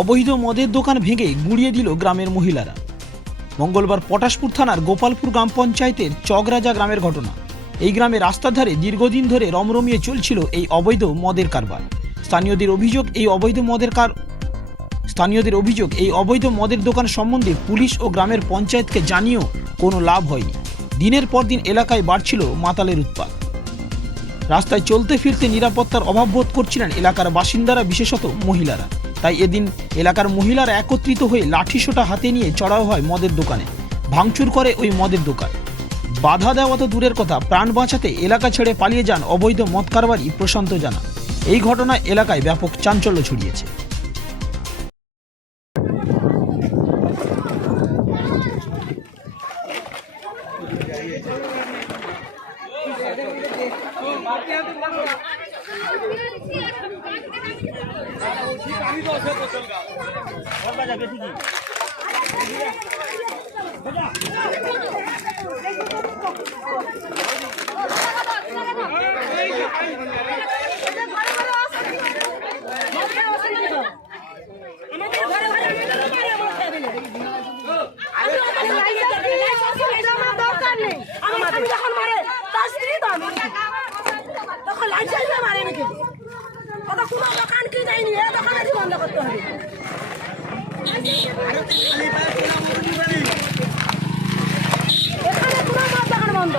অবৈধ মদের দোকান ভেঙে গুঁড়িয়ে দিল গ্রামের মহিলারা। মঙ্গলবার পটাশপুর থানার গোপালপুর গ্রাম পঞ্চায়েতের চকরাজা গ্রামের ঘটনা। এই গ্রামে রাস্তার ধারে দীর্ঘদিন ধরে রমরমিয়ে চলছিল এই অবৈধ মদের কারবার। স্থানীয়দের অভিযোগ, এই অবৈধ মদের দোকান সম্বন্ধে পুলিশ ও গ্রামের পঞ্চায়েতকে জানিয়েও কোনো লাভ হয়নি। দিনের পর দিন এলাকায় বাড়ছিল মাতালের উৎপাত। রাস্তায় চলতে ফিরতে নিরাপত্তার অভাব বোধ করছিলেন এলাকার বাসিন্দারা, বিশেষত মহিলারা। তাই এদিন এলাকার মহিলারা একত্রিত হয়ে লাঠিসোঁটা হাতে নিয়ে চড়াও হয় মদের দোকানে, ভাঙচুর করে ওই মদের দোকান। বাধা দেওয়া তো দূরের কথা, প্রাণ বাঁচাতে এলাকা ছেড়ে পালিয়ে যান অবৈধ মদ কারবারি প্রশান্ত জানা। এই ঘটনায় এলাকায় ব্যাপক চাঞ্চল্য ছড়িয়েছে। বন্ধ